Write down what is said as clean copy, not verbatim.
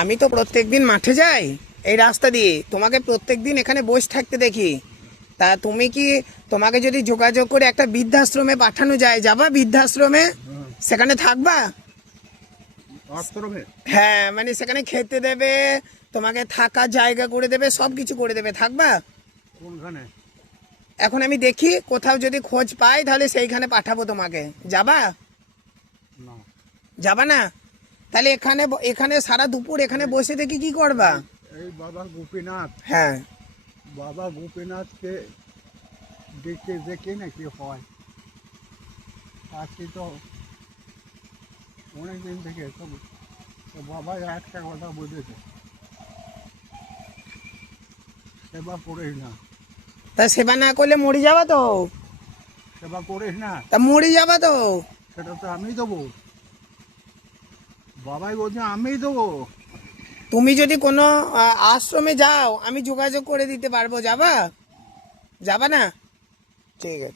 আমি তো প্রত্যেকদিন মাঠে যাই এই রাস্তা দিয়ে, তোমাকে প্রত্যেকদিন এখানে বসে থাকতে দেখি। তা তুমি কি, তোমাকে যদি যোগাযোগ করে একটা বৃদ্ধাশ্রমে পাঠানো যায়, যাবা বৃদ্ধাশ্রমে? সেখানে থাকবা? আশ্রমে? হ্যাঁ, মানে সেখানে খেতে দেবে, তোমাকে থাকার জায়গা করে দেবে, সব কিছু করে দেবে, থাকবা? কোনখানে? এখন আমি দেখি কোথাও যদি খোঁজ পাই তাহলে সেইখানে পাঠাবো তোমাকে। যাবা? না। যাবা না? তাহলে এখানে এখানে সারা দুপুর এখানে বসে থেকে কি করবা? এই বাবা গোপীনাথ, হ্যাঁ, বাবা গোপীনাথকে দেখে দেখি না কি হয়। আজকে তো অনেক দিন থেকে তো বাবা একটা কথা বুঝেছে, সেবা করিস না, তা সেবা না করলে মরে যাবা তো। সেবা করিস না, তা মরে যাবা তো। সেটা তো আমি দেবো। বাবাই বলছে আমি দেবো। তুমি যদি কোনো আশ্রমে যাও আমি যোগাযোগ করে দিতে পারবো, যাবা? যাবা না? ঠিক আছে।